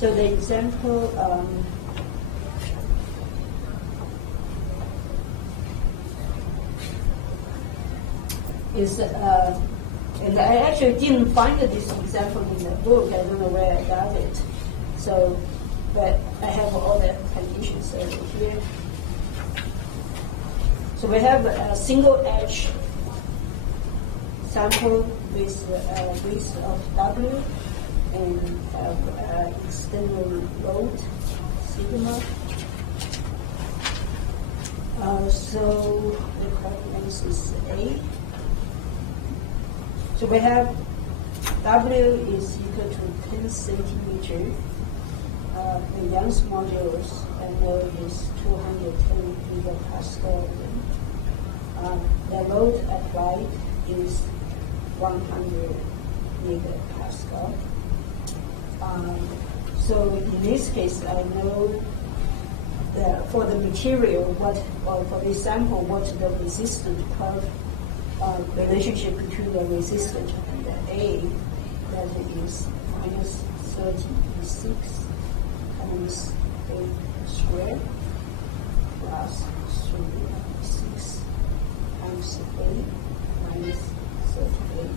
So the example is, and I actually didn't find this example in the book. I don't know where I got it. So, but I have all the conditions over here. So we have a single edge sample with width of W and have external load sigma. So the crack length is A. So we have W is equal to 10 centimeter. The Young's modulus I know is 210 gigapascal. The load applied is 100 megapascal. So in this case, I know that for the material, for this sample, what the resistant curve relationship between the resistant and the A, that is minus 36 times A squared plus 36 times A minus 38.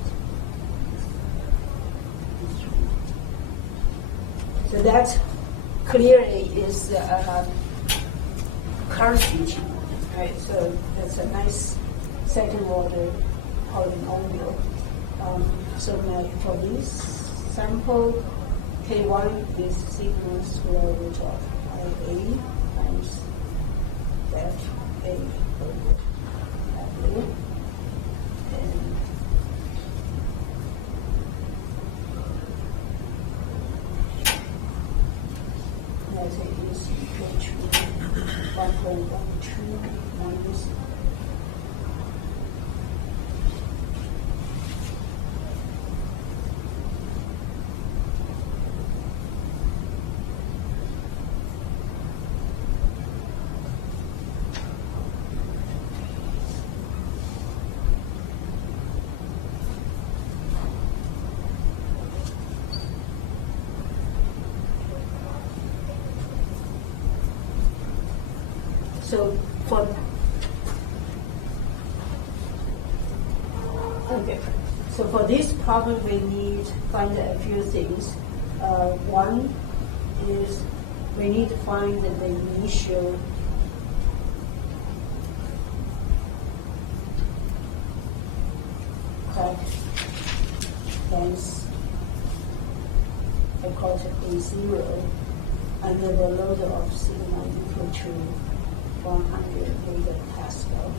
So that clearly is curve feature, right? So that's a nice second order polynomial. So now for this sample, K1 is sigma square root of IA times that A over W. And that is equal to 1.12 minus So for this problem, we need to find a few things. One is we need to find the initial crack length equal to A0 under the load of sigma equal to 100 megapascal.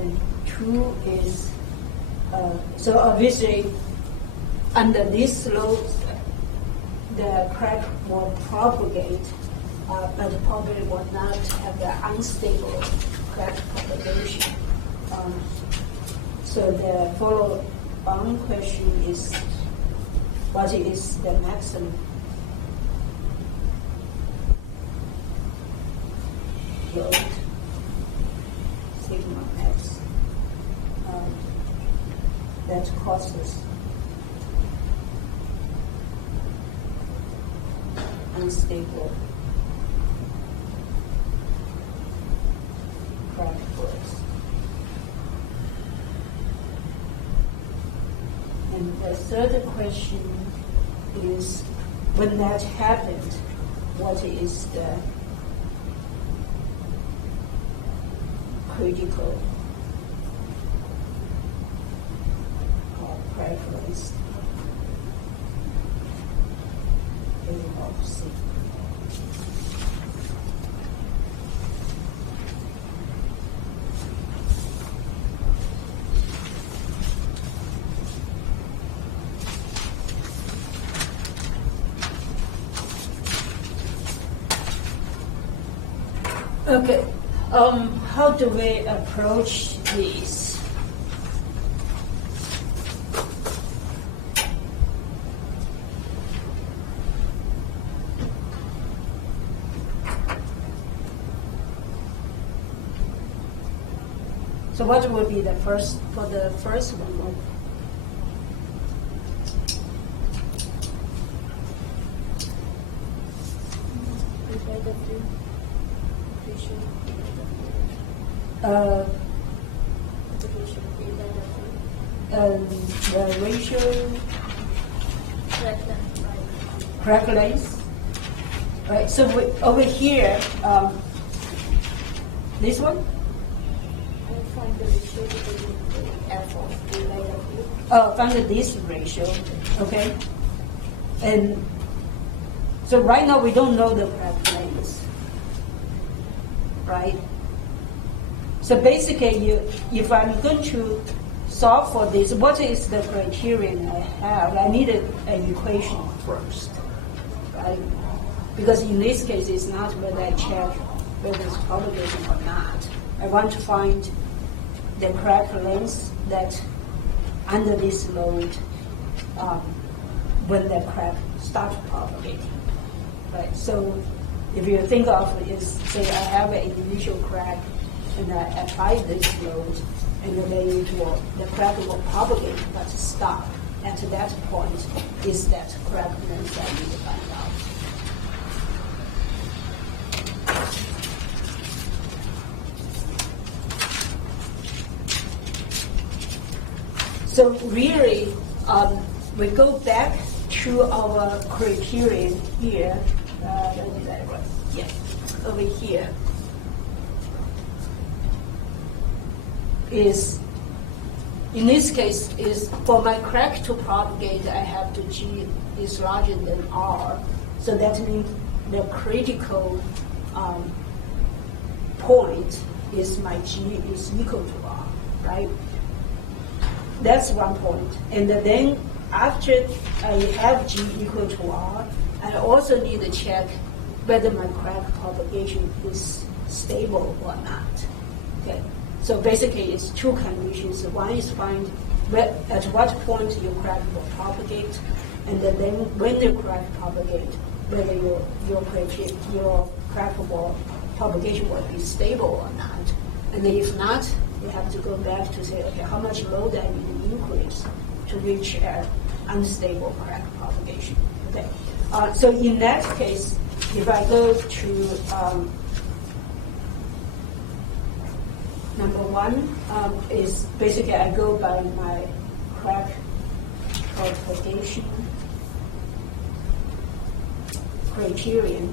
And two is, so obviously under this load, the crack will propagate, but probably will not have the unstable crack propagation. So the follow-on question is, what is the maximum load, sigma x, that causes unstable crack growth. And the third question is, when that happened, what is the critical preference of C. Okay. How do we approach these? So what would be the first, for the first one? omega 3? Ratio the ratio correct length, right? crack length, right? So over here, this one. I find the ratio between the f of omega 3. Find this ratio, okay? And so right now we don't know the crack length, right? So basically, if I'm going to solve for this, what is the criterion I have? I need an equation first, right? Because in this case, it's not whether I check whether it's propagating or not. I want to find the crack length that under this load when the crack starts propagating, right? So if you think of it is, say I have an initial crack and I apply this load, and then the crack will propagate but stop. At that point, is that crack length I need to find out. So really, we go back to our criterion here. Yeah, over here is, in this case, is for my crack to propagate, I have to G is larger than R. So that means the critical point is my G is equal to R, right? That's one point. And then after I have G equal to R, I also need to check whether my crack propagation is stable or not. Okay. So basically it's two conditions. One is find at what point your crack will propagate, and then when the crack propagate, whether your crackable propagation will be stable or not. And then if not, you have to go back to say, okay, how much load I need to increase to reach an unstable crack propagation. Okay. So in that case, if I go to number one, is basically I go by my crack propagation criterion,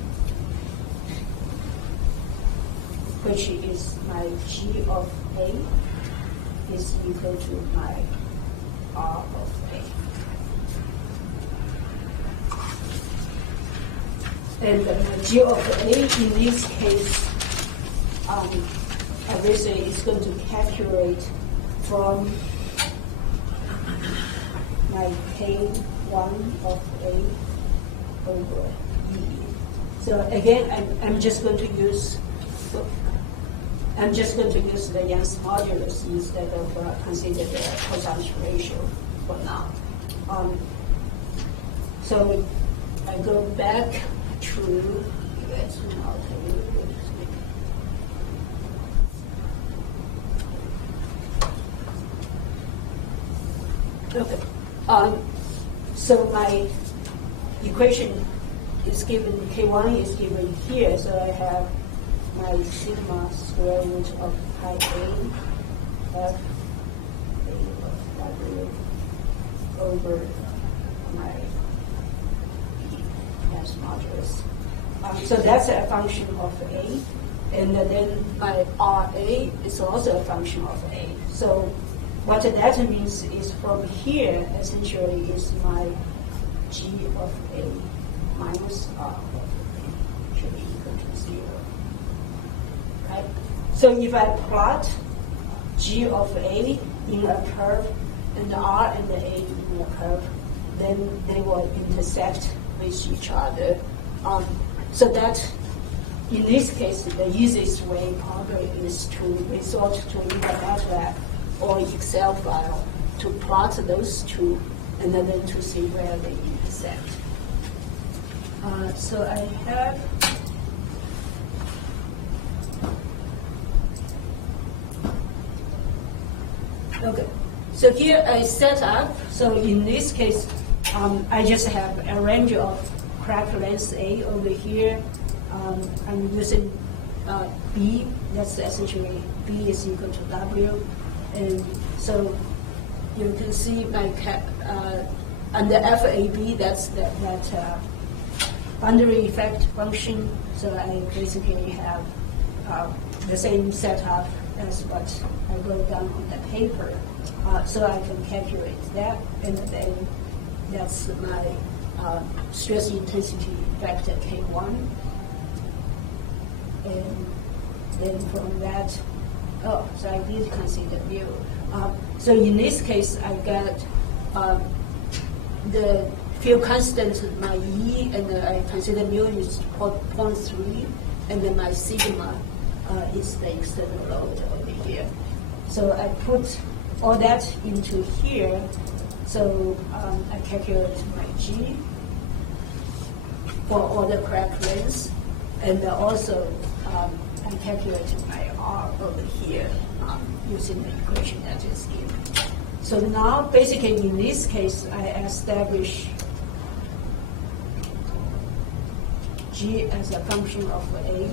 which is my G of A is equal to my R of A. And the G of A in this case, obviously is going to calculate from my K1 of A over E. So again, I'm just going to use the Young's modulus instead of consider the Poisson ratio for now. So I go back to okay. So my equation is given, K1 is given here, so I have my sigma square root of pi A F A of W over my S modulus. So that's a function of A. And then my RA is also a function of A. So what that means is from here, essentially, is my G of A minus R of A should be equal to 0. Right? So if I plot G of A in a curve and R and A in a curve, then they will intersect with each other. So that, in this case, the easiest way probably is to resort to either MATLAB or Excel file to plot those two and then to see where they intersect. So I have okay. So here I set up. So in this case, I just have a range of crack length A over here, I'm using B, that's essentially B is equal to W. And so you can see my under FAB, that's that boundary effect function. So I basically have the same setup as what I wrote down on the paper. So I can calculate that, and then that's my stress intensity vector K1. And then from that, so I did consider mu. So in this case, I got the field constant, my E, and I consider mu is 0.3, and then my sigma is the external load over here. So I put all that into here. So I calculate my G for all the crack lengths, and also I calculated my R over here using the equation that is given. So now, basically, in this case, I establish G as a function of A,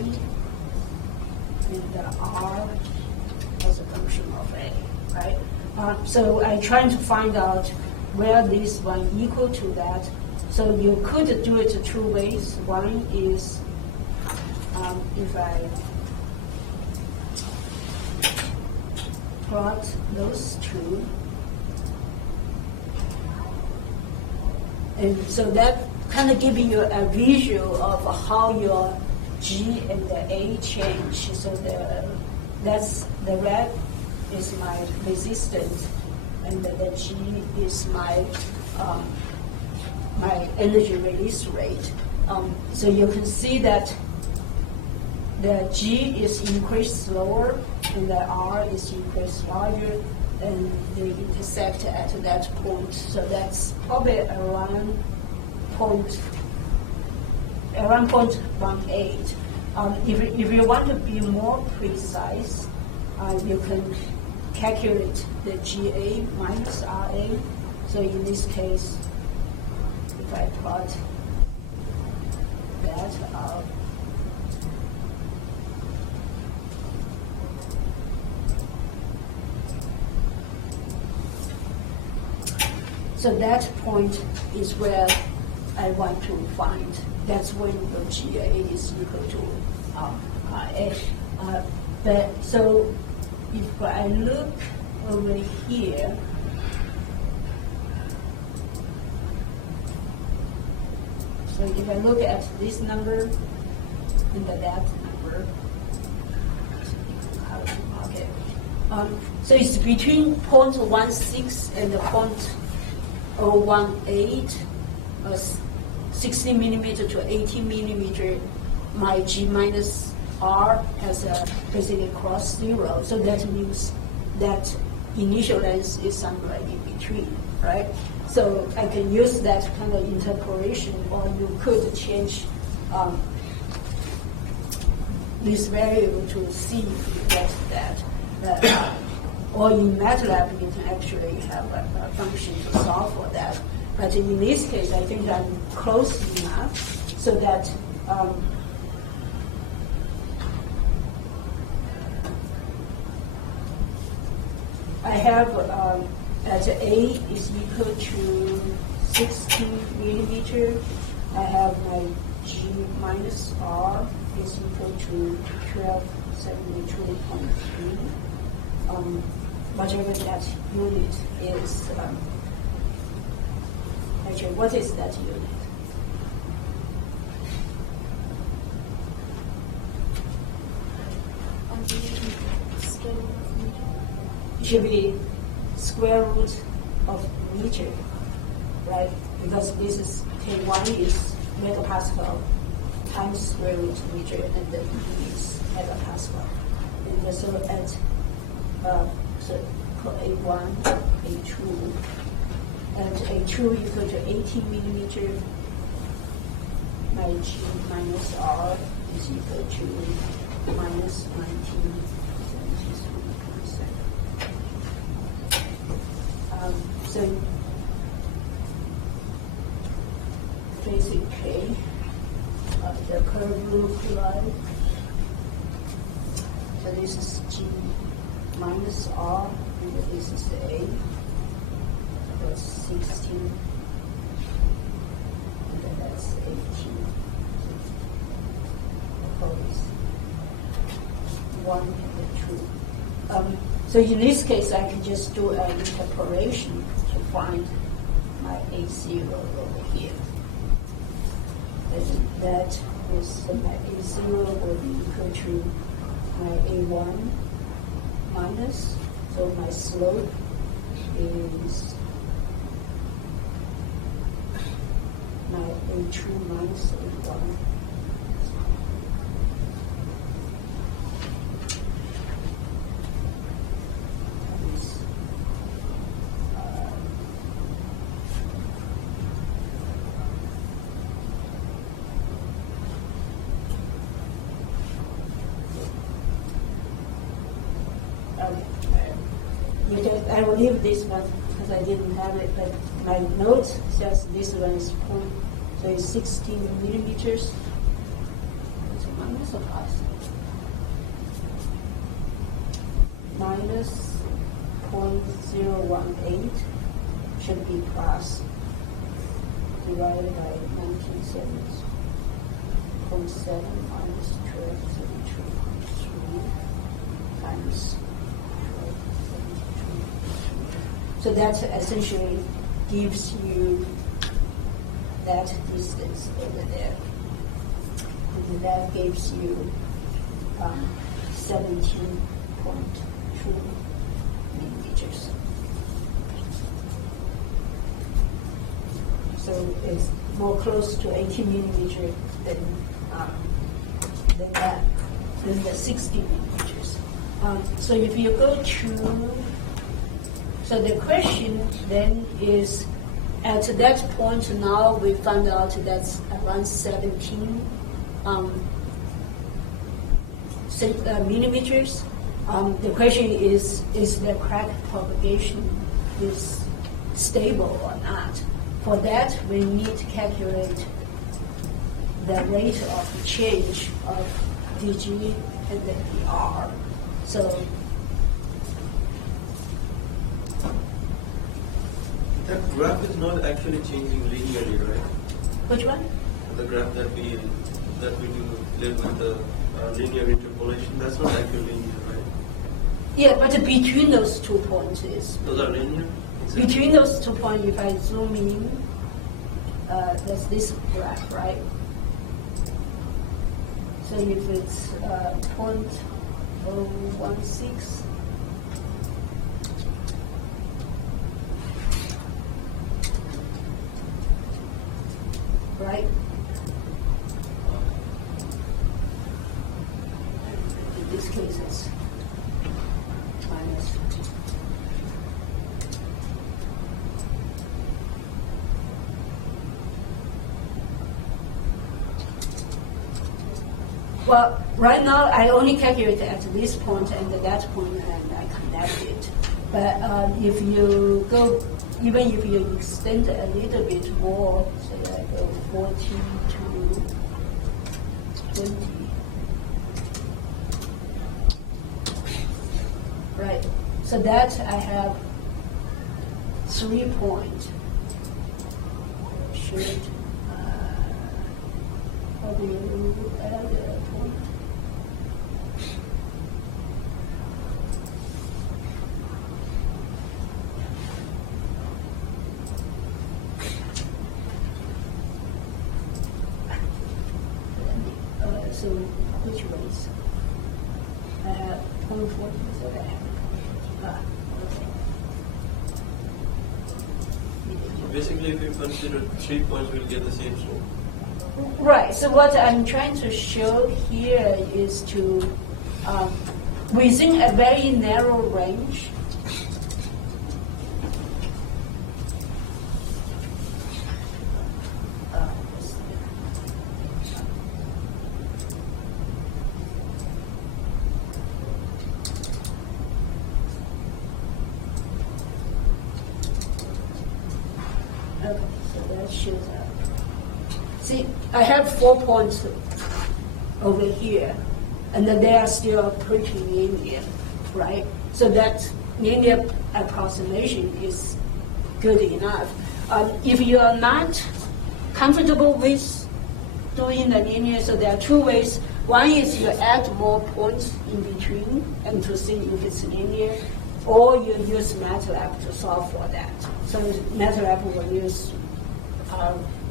and R as a function of A, right? So I try to find out where this one equal to that. So you could do it two ways. One is if I plot those two, and so that kind of gives you a visual of how your G and the A change. So that's the red is my resistance, and the G is my my energy release rate. So you can see that the G is increased slower, and the R is increased larger, and they intersect at that point. So that's probably around 0.18. If you want to be more precise, you can calculate the GA minus RA. So in this case, if I plot that out, so that point is where I want to find. That's when the GA is equal to A. But so if I look over here, so if I look at this number and that number, how to mark it? So it's between 0.16 and 0.018, 60 millimeter to 80 millimeter. My G minus R has basically crossed zero. So that means that initial length is somewhere in between, right? So I can use that kind of interpolation, or you could change this variable to see if you get that. Or in MATLAB, you can actually have a function to solve for that. But in this case, I think I'm close enough so that I have at A is equal to 16 millimeter. I have my G minus R is equal to 1272.3. Whatever that unit is. Actually, what is that unit? It should be square root of meter, right? Because this is K1 is megapascal times square root meter, and the E is megapascal. And so at so A1, A2, and A2 equal to 18 millimeter. My G minus R is equal to minus 1973.7. So basically, the curve loop line. So this is G minus R, and this is A. That's 16. And then that's 18. Oppose. 1 and 2. So in this case, I can just do an interpolation to find my A0 over here. And that is, so my A0 will be equal to my A1 minus, so my slope is my A2 minus A1. I will leave this one because I didn't have it, but my note says this one is point, so it's 16 millimeters. It's minus or plus? Minus 0.018 should be plus, divided by 19.7 minus 12.3 times. So that essentially gives you that distance over there. And that gives you 17.2 millimeters. So it's more close to 18 millimeters than that, than the 60 millimeters. So if you go to, so the question then is, at that point now we found out that's around 17 millimeters. The question is the crack propagation is stable or not? For that, we need to calculate the rate of change of dg and then dr. So that graph is not actually changing linearly, right? which one? The graph that we do live with the linear interpolation, that's not actually linear, right? Yeah, but between those 2 points is. Those are linear? Exactly. Between those 2 points, if I zoom in, that's this graph, right? So if it's 0.016, right? In this case, it's minus. Well, right now I only calculate at this point and that point, and I connect it. But if you go, even if you extend a little bit more, say I go 14 to 20, right? So that I have 3 points. Should how do you add a point? So which ways? I have 0.40, so I have okay. Basically, if you consider 3 points, we'll get the same slope. Right. So what I'm trying to show here is to, within a very narrow range, okay, so that shows up. See, I have 4 points over here, and then they are still pretty linear, right? So that linear approximation is good enough. If you are not comfortable with doing the linear, so there are two ways. One is you add more points in between and to see if it's linear, or you use MATLAB to solve for that. So MATLAB will use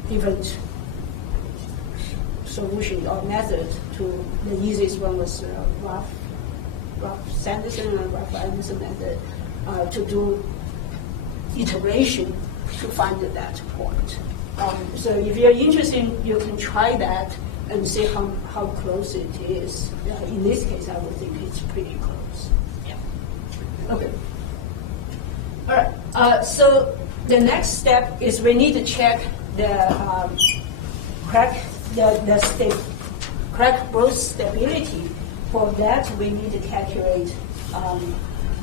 different solution or method to, the easiest one was Ralph-Sanderson and Ralph-Anderson method to do iteration to find that point. So if you're interested, you can try that and see how close it is. In this case, I would think it's pretty close. Yeah. Okay. All right. So the next step is we need to check the crack growth stability. For that, we need to calculate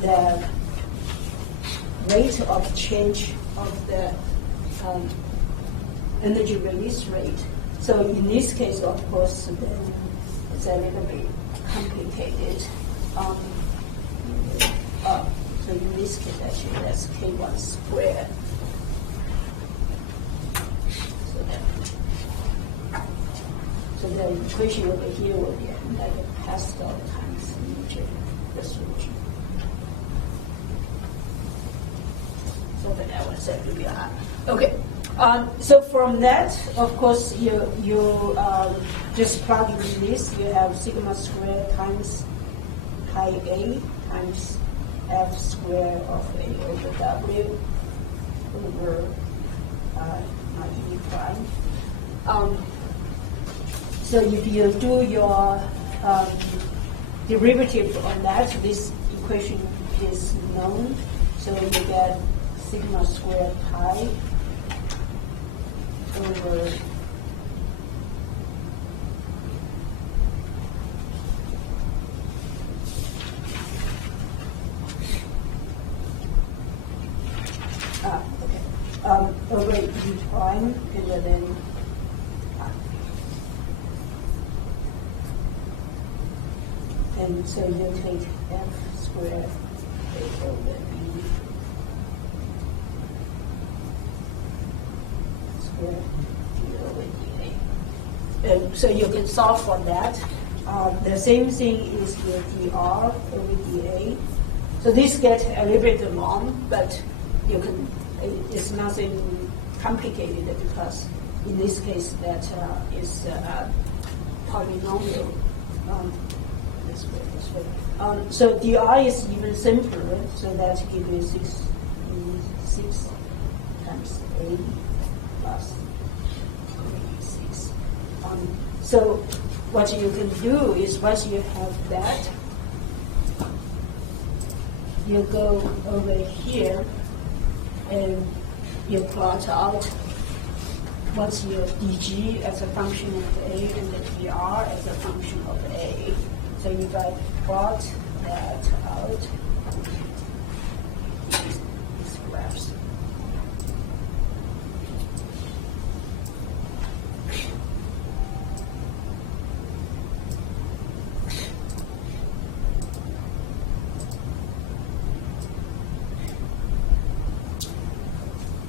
the rate of change of the energy release rate. So in this case, of course, then it's a little bit complicated. So in this case, actually, that's K1 squared. So the equation over here will be like a Pascal times the solution. So for that one, so it will be high. Okay. So from that, of course, you just plug in this. You have sigma squared times pi a times f squared of a over w over e prime. So if you do your derivative on that, this equation is known. So you get sigma squared pi over over e prime, and then and so you take f squared over e squared d over dA. And so you can solve for that. The same thing is with dr over dA. So this gets a little bit long, but you can. It's nothing complicated because in this case that is polynomial. This way. So dr is even simpler, so that gives you 6 times a plus 6. So what you can do is once you have that, you go over here and you plot out what's your dg as a function of a and the dr as a function of a. So if I plot that out, these graphs.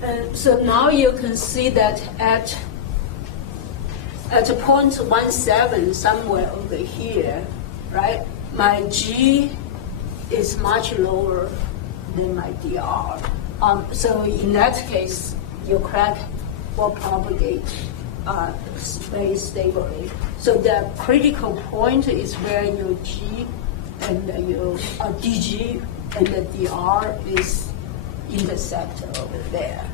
And so now you can see that at a point 17 somewhere over here, right? My G is much lower than my DR. So in that case, your crack will propagate very stably. So the critical point is where your G and your DG and the DR is intersect over there.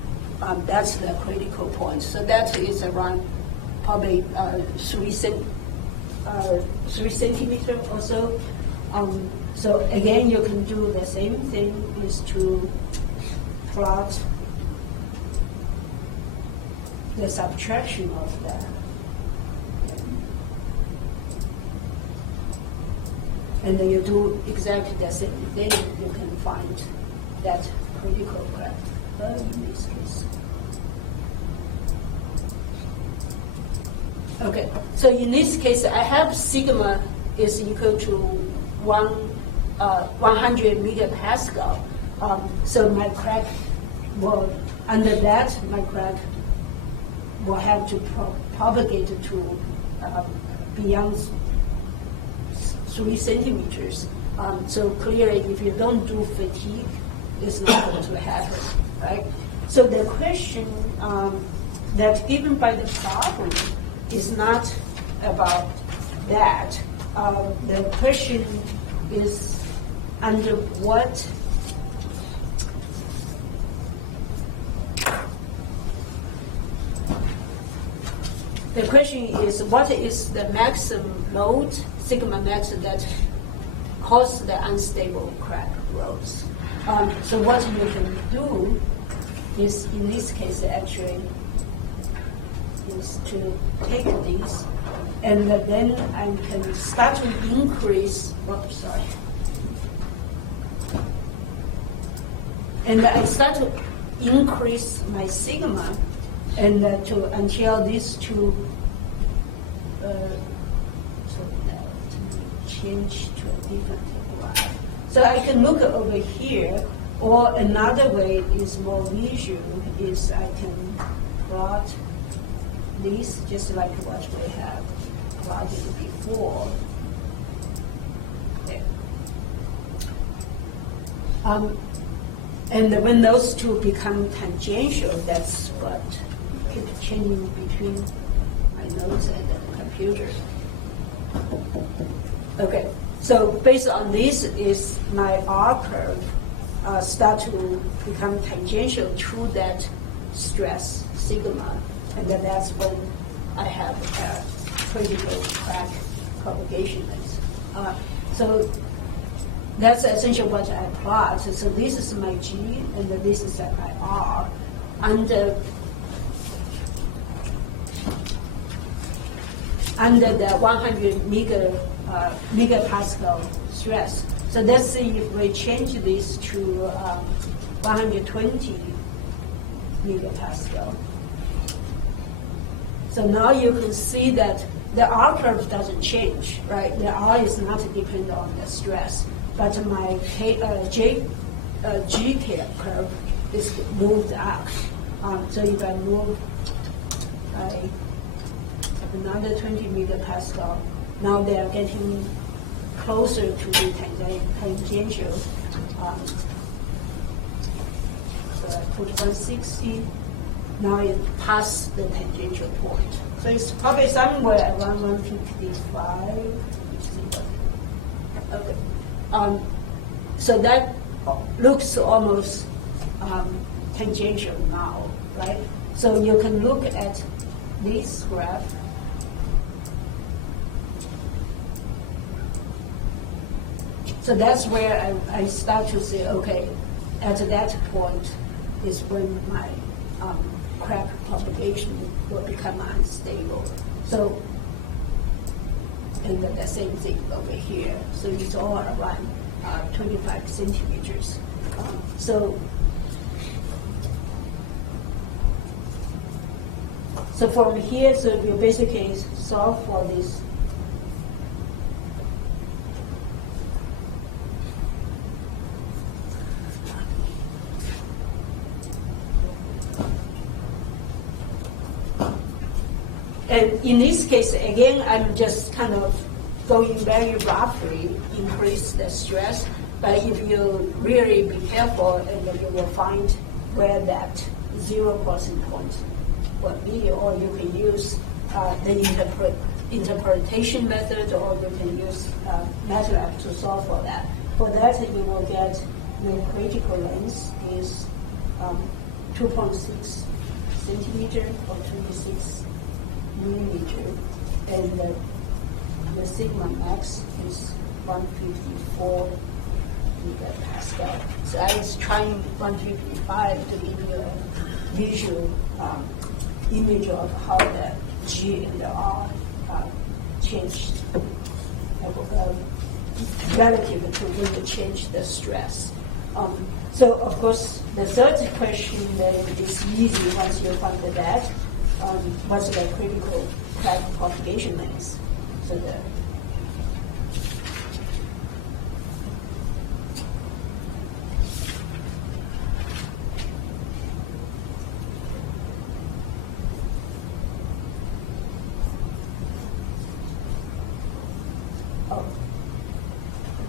That's the critical point. So that is around probably 3 centimeters or so. So again, you can do the same thing, is to plot the subtraction of that. And then you do exactly the same thing, you can find that critical crack in this case. Okay, so in this case, I have sigma is equal to 100 megapascal. So my crack will, under that, my crack will have to propagate to beyond 3 centimeters. So clearly, if you don't do fatigue, it's not going to happen, right? So the question that given by the problem is not about that. The question is under what the question is what is the maximum load, sigma max, that causes the unstable crack growth. So what you can do is, in this case, actually, is to take these, and then I can start to increase. Oops, sorry. And I start to increase my sigma, and until these two. So now to change to a different graph. So I can look over here, or another way is more visual, is I can plot these just like what we have plotted before. Okay. And when those two become tangential, that's what keeps changing between my nodes and the computer. Okay, so based on this, is my R curve start to become tangential to that stress sigma, and then that's when I have a critical crack propagation rate. So that's essentially what I plot. So this is my G, and then this is my R. Under the 100 megapascal stress. So let's see if we change this to 120 megapascal. So now you can see that the R curve doesn't change, right? The R is not dependent on the stress, but my G curve is moved up. So if I move by another 20 megapascal, now they are getting closer to the tangential. So I put 160. Now it passed the tangential point. So it's probably somewhere around 155. Okay. So that looks almost tangential now, right? So you can look at this graph. So that's where I start to say, okay, at that point is when my crack propagation will become unstable. So, and then the same thing over here. So it's all around 25 centimeters. So from here, so you basically solve for this. And in this case, again, I'm just kind of going very roughly, increase the stress. But if you really be careful, and you will find where that 0 crossing point will be, or you can use the interpretation method, or you can use MATLAB to solve for that. For that, you will get the critical length is 2.6 centimeter or 26 millimeter, and the sigma max is 154 megapascal. So I was trying 155 to give you a visual image of how the G and the R changed relative to when you change the stress. So of course the third question then is easy once you find that. what's the critical crack propagation length. So the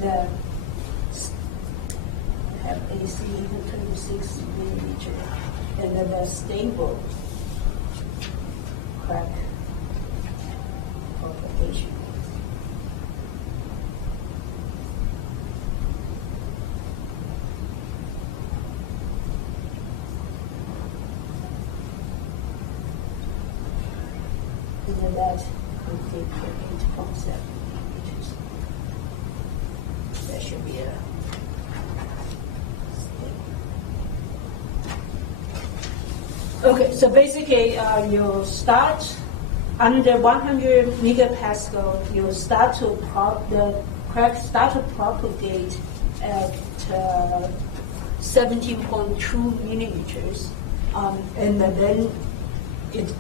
the have AC 26 millimeter, and then the stable crack propagation. And then that could take 8.7 millimeters. That should be a okay, so basically, you start under 100 megapascal. You start to the crack start to propagate at 17.2 millimeters, and then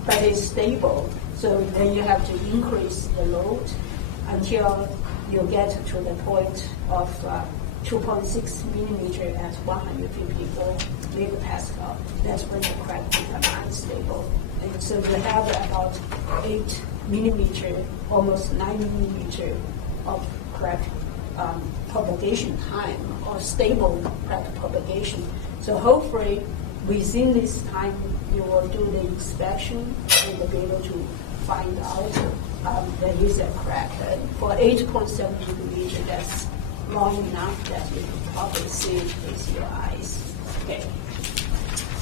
but it's stable. So then you have to increase the load until you get to the point of 2.6 millimeter at 154 megapascal. That's when the crack becomes unstable. And so you have about 8 millimeter, almost 9 millimeter of crack propagation time, or stable crack propagation. So hopefully within this time you will do the inspection and be able to find out there is a crack. And for 8.7 millimeter, that's long enough that you can probably see it with your eyes. Okay.